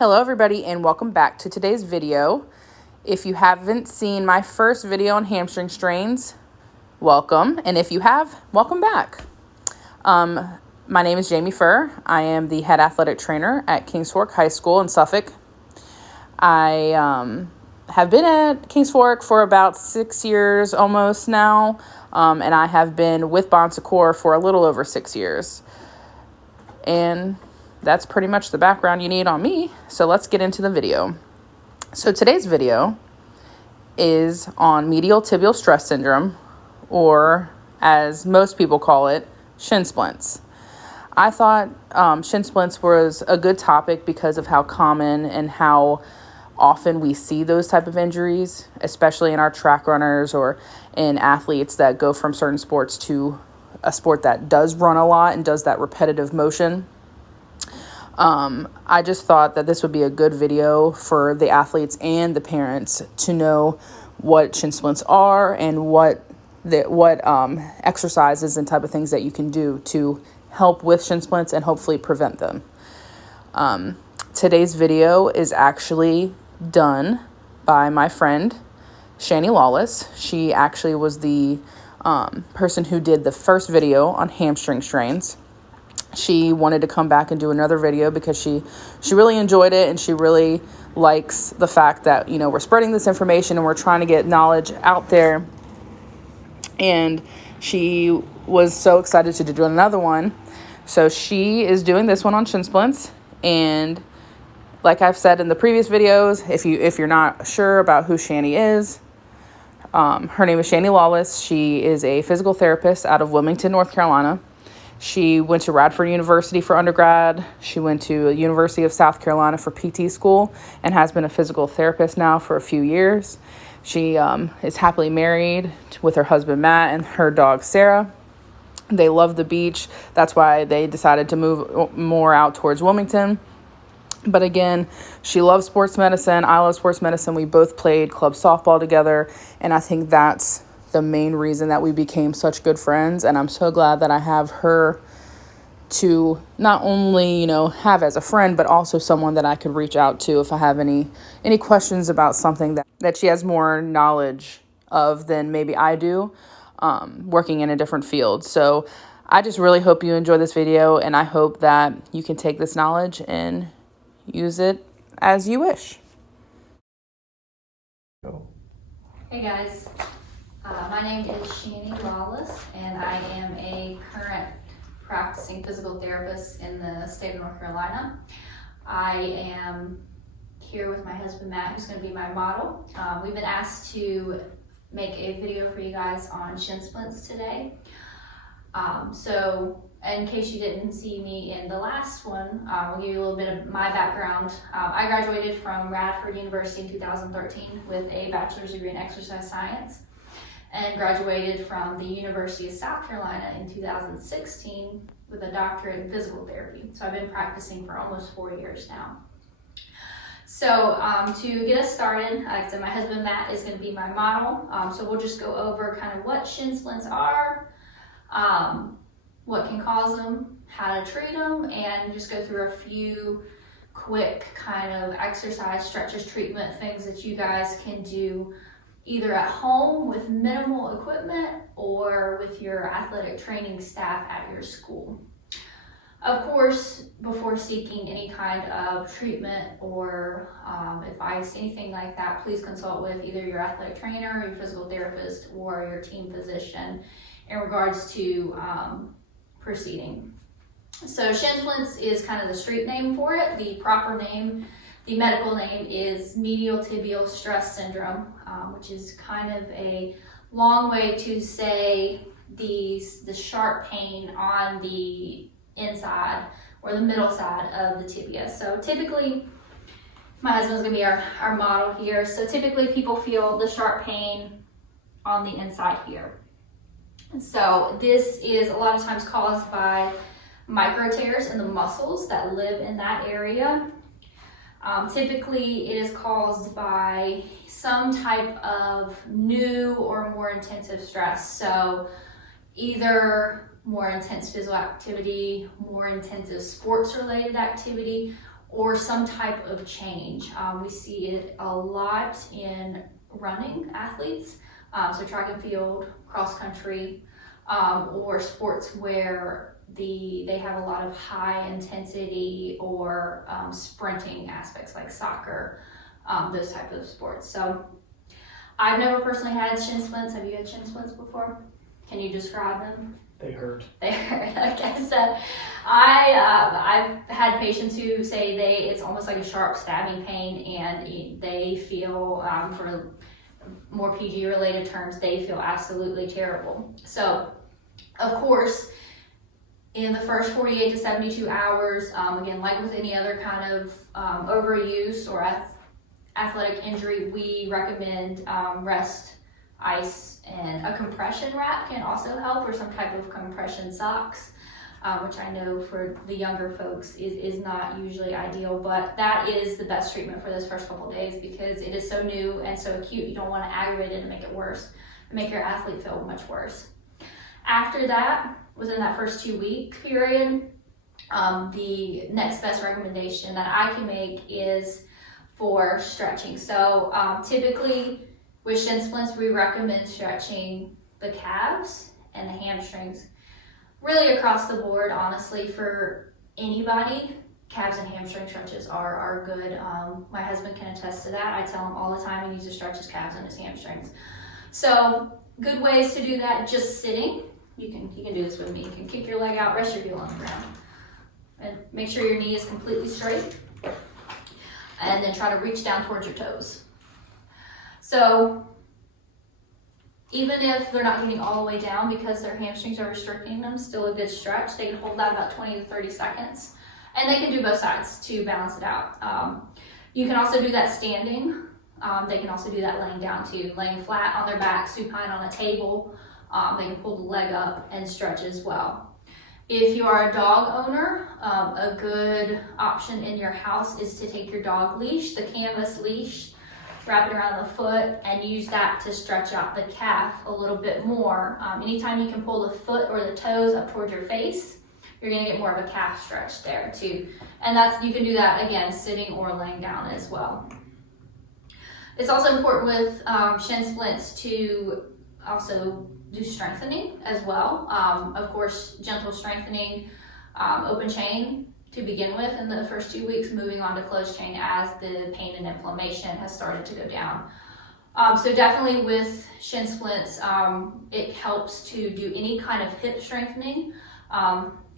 Hello everybody and welcome back to today's video. If you haven't seen my first video on hamstring strains, welcome. And if you have, welcome back. My name is Jamie Furr. I am the head athletic trainer at Kings Fork High School in Suffolk. I have been at Kings Fork for about 6 years almost now. And I have been with Bon Secours for a little over 6 years. And that's pretty much the background you need on me. So let's get into the video. So today's video is on medial tibial stress syndrome, or as most people call it, shin splints. I thought shin splints was a good topic because of how common and how often we see those type of injuries, especially in our track runners or in athletes that go from certain sports to a sport that does run a lot and does that repetitive motion. I just thought that this would be a good video for the athletes and the parents to know what shin splints are and what exercises and type of things that you can do to help with shin splints and hopefully prevent them. Today's video is actually done by my friend, Shani Lawless. She actually was the person who did the first video on hamstring strains. She wanted to come back and do another video because she really enjoyed it, and she really likes the fact that, you know, we're spreading this information and we're trying to get knowledge out there. And she was so excited to do another one. So she is doing this one on shin splints. And like I've said in the previous videos, if you're not sure about who Shani is, her name is Shani Lawless. She is a physical therapist out of Wilmington, North Carolina. She went to Radford University for undergrad. She went to the University of South Carolina for PT school and has been a physical therapist now for a few years. She is happily married with her husband, Matt, and her dog, Sarah. They love the beach. That's why they decided to move more out towards Wilmington. But again, she loves sports medicine. I love sports medicine. We both played club softball together, and I think that's the main reason that we became such good friends. And I'm so glad that I have her to not only, have as a friend, but also someone that I could reach out to if I have any questions about something that she has more knowledge of than maybe I do, working in a different field. So I just really hope you enjoy this video, and I hope that you can take this knowledge and use it as you wish. Hey guys. My name is Shani Lawless, and I am a current practicing physical therapist in the state of North Carolina. I am here with my husband, Matt, who's going to be my model. We've been asked to make a video for you guys on shin splints today. So in case you didn't see me in the last one, I'll give you a little bit of my background. I graduated from Radford University in 2013 with a bachelor's degree in exercise science, and graduated from the University of South Carolina in 2016 with a doctorate in physical therapy. So I've been practicing for almost 4 years now. So to get us started, like I said, my husband Matt is going to be my model. So we'll just go over kind of what shin splints are, what can cause them, how to treat them, and just go through a few quick kind of exercise, stretches, treatment things that you guys can do either at home with minimal equipment or with your athletic training staff at your school. Of course, before seeking any kind of treatment or advice, anything like that, please consult with either your athletic trainer, your physical therapist, or your team physician in regards to proceeding. So shin splints is kind of the street name for it. The proper name, the medical name, is medial tibial stress syndrome, which is kind of a long way to say the sharp pain on the inside or the middle side of the tibia. So typically, my husband's gonna be our model here. So typically people feel the sharp pain on the inside here. So this is a lot of times caused by micro tears in the muscles that live in that area. Typically it is caused by some type of new or more intensive stress. So either more intense physical activity, more intensive sports related activity, or some type of change. We see it a lot in running athletes, so track and field, cross country, or sports where they have a lot of high intensity or sprinting aspects like soccer, those types of sports. So I've never personally had shin splints. Have you had shin splints before? Can you describe them? They hurt. They hurt. Like I said, I've had patients who say it's almost like a sharp stabbing pain, and they feel, for more PG related terms, they feel absolutely terrible. So, of course, in the first 48 to 72 hours, again, like with any other kind of overuse or athletic injury, we recommend rest, ice, and a compression wrap can also help, or some type of compression socks, which I know for the younger folks is not usually ideal, but that is the best treatment for those first couple of days because it is so new and so acute. You don't want to aggravate it and make it worse, and make your athlete feel much worse. After that, within that first 2-week period, the next best recommendation that I can make is for stretching. So typically with shin splints, we recommend stretching the calves and the hamstrings. Really across the board, honestly, for anybody, calves and hamstring stretches are good. My husband can attest to that. I tell him all the time he needs to stretch his calves and his hamstrings. So good ways to do that, just sitting. You can do this with me. You can kick your leg out, rest your heel on the ground. And make sure your knee is completely straight. And then try to reach down towards your toes. So even if they're not getting all the way down because their hamstrings are restricting them, still a good stretch. They can hold that about 20 to 30 seconds. And they can do both sides to balance it out. You can also do that standing. They can also do that laying down too, laying flat on their back, supine on a table. They can pull the leg up and stretch as well. If you are a dog owner, a good option in your house is to take your dog leash, the canvas leash, wrap it around the foot, and use that to stretch out the calf a little bit more. Anytime you can pull the foot or the toes up towards your face, you're gonna get more of a calf stretch there too. And you can do that again, sitting or laying down as well. It's also important with shin splints to also do strengthening as well. Of course, gentle strengthening, open chain to begin with in the first 2 weeks, moving on to closed chain as the pain and inflammation has started to go down. So definitely with shin splints, it helps to do any kind of hip strengthening,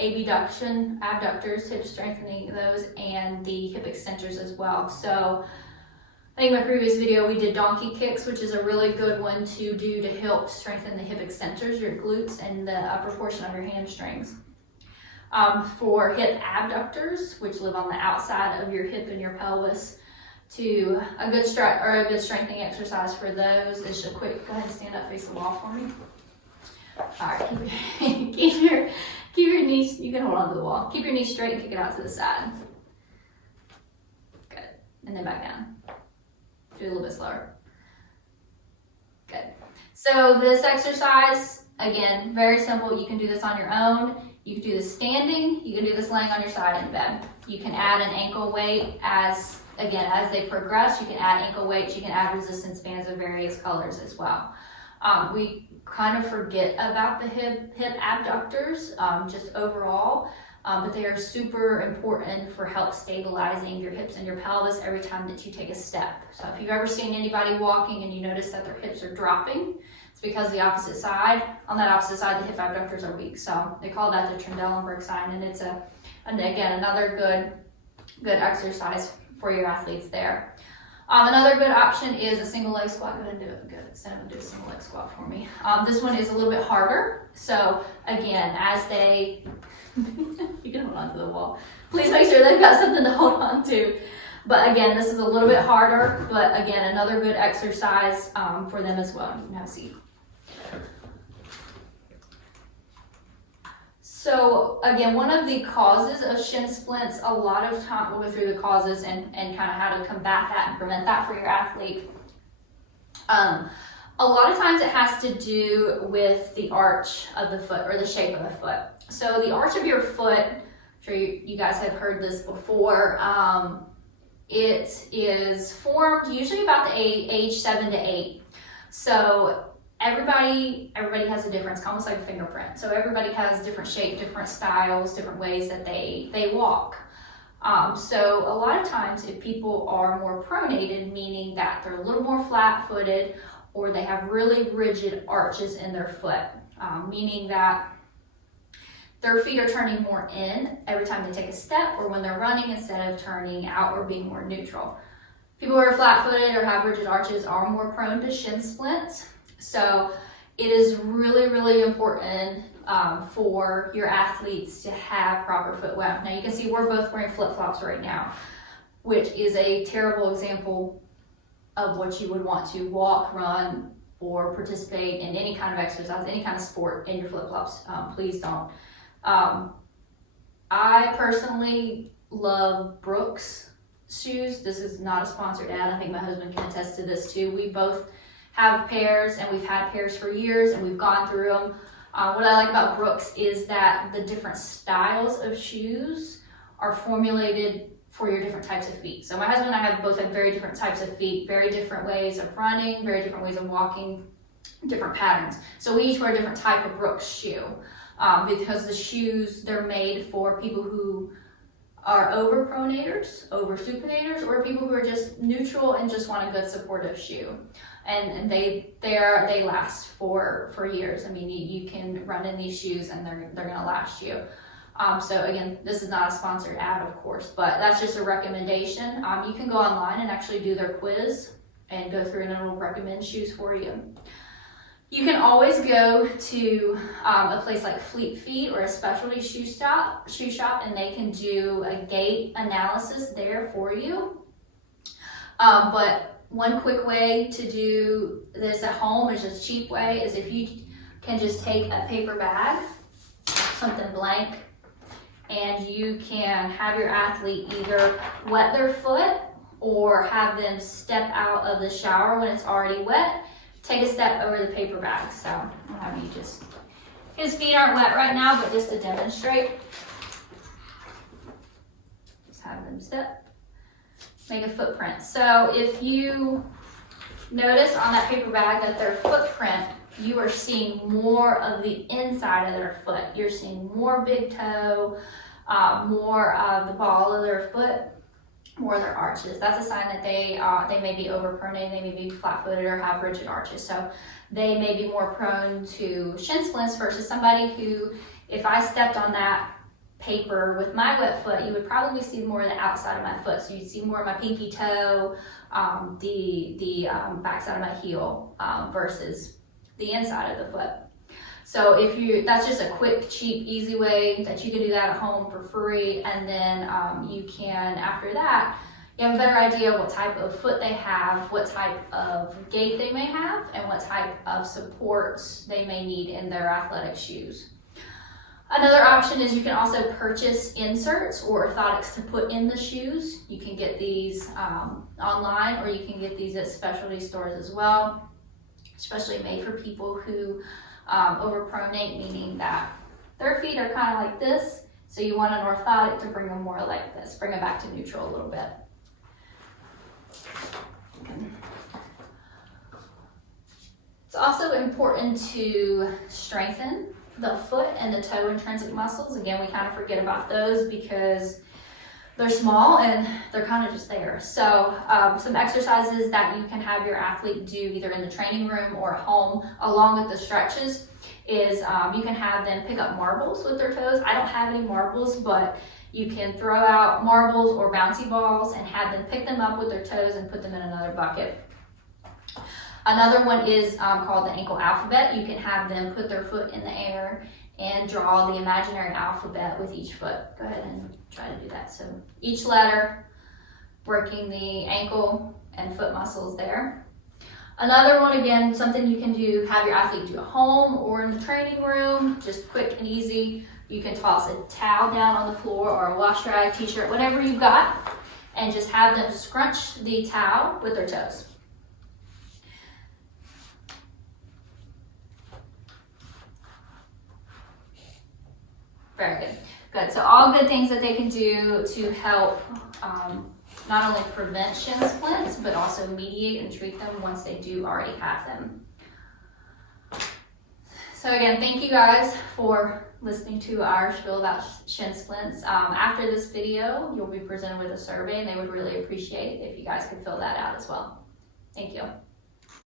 abduction, abductors, hip strengthening those, and the hip extensors as well. So I think in my previous video we did donkey kicks, which is a really good one to do to help strengthen the hip extensors, your glutes, and the upper portion of your hamstrings. For hip abductors, which live on the outside of your hip and your pelvis, a good strengthening exercise for those is go ahead and stand up, face the wall for me. All right, keep your knees, you can hold on to the wall. Keep your knees straight and kick it out to the side. Good, and then back down. Do it a little bit slower. Good. So this exercise, again, very simple. You can do this on your own. You can do this standing. You can do this laying on your side in bed. You can add an ankle weight as they progress. You can add ankle weights. You can add resistance bands of various colors as well. We kind of forget about the hip abductors just overall. But they are super important for help stabilizing your hips and your pelvis every time that you take a step. So if you've ever seen anybody walking and you notice that their hips are dropping, it's because on that opposite side, the hip abductors are weak. So they call that the Trendelenburg sign, and it's another good exercise for your athletes there. Another good option is a single leg squat. Go ahead and do it. Good. Stand up and do a single leg squat for me. This one is a little bit harder. So again, as they you can hold on to the wall. Please make sure they've got something to hold on to. But again, this is a little bit harder, but again, another good exercise for them as well. You can have a seat. So again, one of the causes of shin splints, a lot of time, we'll go through the causes and kind of how to combat that and prevent that for your athlete. A lot of times it has to do with the arch of the foot or the shape of the foot. So the arch of your foot sure you guys have heard this before. It is formed usually about the age 7 to 8. So everybody has a difference, almost like a fingerprint. So everybody has different shape, different styles, different ways that they walk. So a lot of times if people are more pronated, meaning that they're a little more flat-footed, or they have really rigid arches in their foot, meaning that their feet are turning more in every time they take a step, or when they're running, instead of turning out or being more neutral. People who are flat-footed or have rigid arches are more prone to shin splints. So it is really, really important for your athletes to have proper footwear. Now you can see we're both wearing flip-flops right now, which is a terrible example of what you would want to walk, run, or participate in any kind of exercise, any kind of sport in your flip-flops. Please don't. I personally love Brooks shoes. This is not a sponsored ad. I think my husband can attest to this too. We both have pairs, and we've had pairs for years, and we've gone through them. What I like about Brooks is that the different styles of shoes are formulated for your different types of feet. So my husband and I have both had very different types of feet, very different ways of running, very different ways of walking, different patterns. So we each wear a different type of Brooks shoe. Because the shoes, they're made for people who are over pronators, over supinators, or people who are just neutral and just want a good supportive shoe. And they last for years. I mean, you can run in these shoes and they're gonna last you. So again, this is not a sponsored ad, of course, but that's just a recommendation. You can go online and actually do their quiz and go through and it'll recommend shoes for you. You can always go to a place like Fleet Feet or a specialty shoe shop, and they can do a gait analysis there for you. But one quick way to do this at home, is just a cheap way, is if you can just take a paper bag, something blank, and you can have your athlete either wet their foot or have them step out of the shower when it's already wet. Take a step over the paper bag. So I'll have you just, his feet aren't wet right now, but just to demonstrate, just have them step, make a footprint. So if you notice on that paper bag that their footprint, you are seeing more of the inside of their foot. You're seeing more big toe, more of the ball of their foot, more of their arches. That's a sign that they may be overpronated, they may be flat-footed or have rigid arches. So they may be more prone to shin splints versus somebody who, if I stepped on that paper with my wet foot, you would probably see more of the outside of my foot. So you'd see more of my pinky toe, the backside of my heel versus the inside of the foot. So that's just a quick, cheap, easy way that you can do that at home for free. And then you can, after that, you have a better idea of what type of foot they have, what type of gait they may have, and what type of supports they may need in their athletic shoes. Another option is you can also purchase inserts or orthotics to put in the shoes. You can get these online, or you can get these at specialty stores as well, especially made for people who overpronate, meaning that their feet are kind of like this, so you want an orthotic to bring them more like this, bring them back to neutral a little bit. It's also important to strengthen the foot and the toe intrinsic muscles. Again, we kind of forget about those because they're small and they're kind of just there. So some exercises that you can have your athlete do either in the training room or at home along with the stretches is you can have them pick up marbles with their toes. I don't have any marbles, but you can throw out marbles or bouncy balls and have them pick them up with their toes and put them in another bucket. Another one is called the ankle alphabet. You can have them put their foot in the air and draw the imaginary alphabet with each foot. Go ahead and try to do that. So each letter, working the ankle and foot muscles there. Another one, again, something you can do, have your athlete do at home or in the training room, just quick and easy. You can toss a towel down on the floor or a wash rag, t-shirt, whatever you've got, and just have them scrunch the towel with their toes. Very good. Good. So all good things that they can do to help not only prevent shin splints, but also mediate and treat them once they do already have them. So again, thank you guys for listening to our spiel about shin splints. After this video, you'll be presented with a survey, and they would really appreciate if you guys could fill that out as well. Thank you.